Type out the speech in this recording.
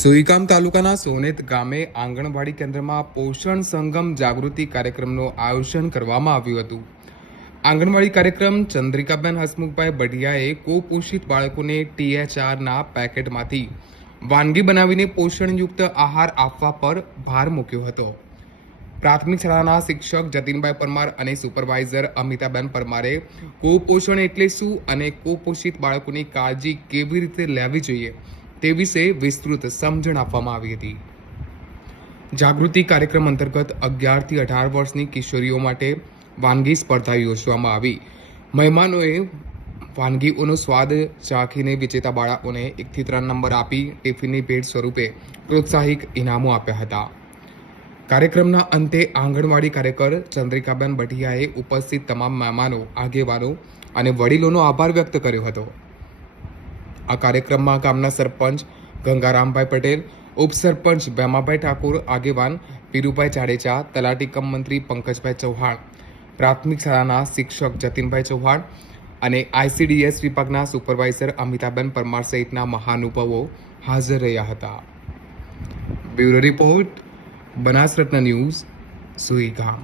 સુઈગામ તાલુકાના સોનેત ગામે આંગણવાડી કેન્દ્રમાં પોષણ સંગમ જાગૃતિ કાર્યક્રમનું આયોજન કરવામાં આવ્યું હતું. આંગણવાડી કાર્યક્રમ ચંદ્રિકાબેન હસમુખભાઈ બઢિયાએ કુપોષિત બાળકોને ટીએચઆરના પેકેટમાંથી વાનગી બનાવીને પોષણયુક્ત આહાર આપવા પર ભાર મૂક્યો હતો. પ્રાથમિક શાળાના શિક્ષક જતીનભાઈ પરમાર અને સુપરવાઇઝર અમિતાબેન પરમારે કુપોષણ એટલે શું અને કુપોષિત બાળકોની કાળજી કેવી રીતે લેવી જોઈએ તે વિશે વિસ્તૃત સમજણ આપવામાં આવી હતી. જાગૃતિ કાર્યક્રમ અંતર્ગત અગિયારથી અઢાર વર્ષની કિશોરીઓ માટે વાનગી સ્પર્ધા યોજવામાં આવી. મહેમાનોએ વાનગીઓનો સ્વાદ ચાખીને વિજેતા બાળકોને એકથી ત્રણ નંબર આપી ટિફિનની ભેટ સ્વરૂપે પ્રોત્સાહિક ઇનામો આપ્યા હતા. કાર્યક્રમના અંતે આંગણવાડી કાર્યકર ચંદ્રિકાબેન બઢિયાએ ઉપસ્થિત તમામ મહેમાનો, આગેવાનો અને વડીલોનો આભાર વ્યક્ત કર્યો હતો. આ કાર્યક્રમમાં ગામના સરપંચ ગંગારામભાઈ પટેલ, ઉપસરપંચ ભેમાભાઈ ઠાકોર, આગેવાન પીરુભાઈ જાડેજા, તલાટી કમ મંત્રી પંકજભાઈ ચૌહાણ, પ્રાથમિક શાળાના શિક્ષક જતીનભાઈ ચૌહાણ અને આઈસીડીએસ વિભાગના સુપરવાઇઝર અમિતાબેન પરમાર સહિતના મહાનુભાવો હાજર રહ્યા હતા. Bureau report, Banasratna news, Suigam.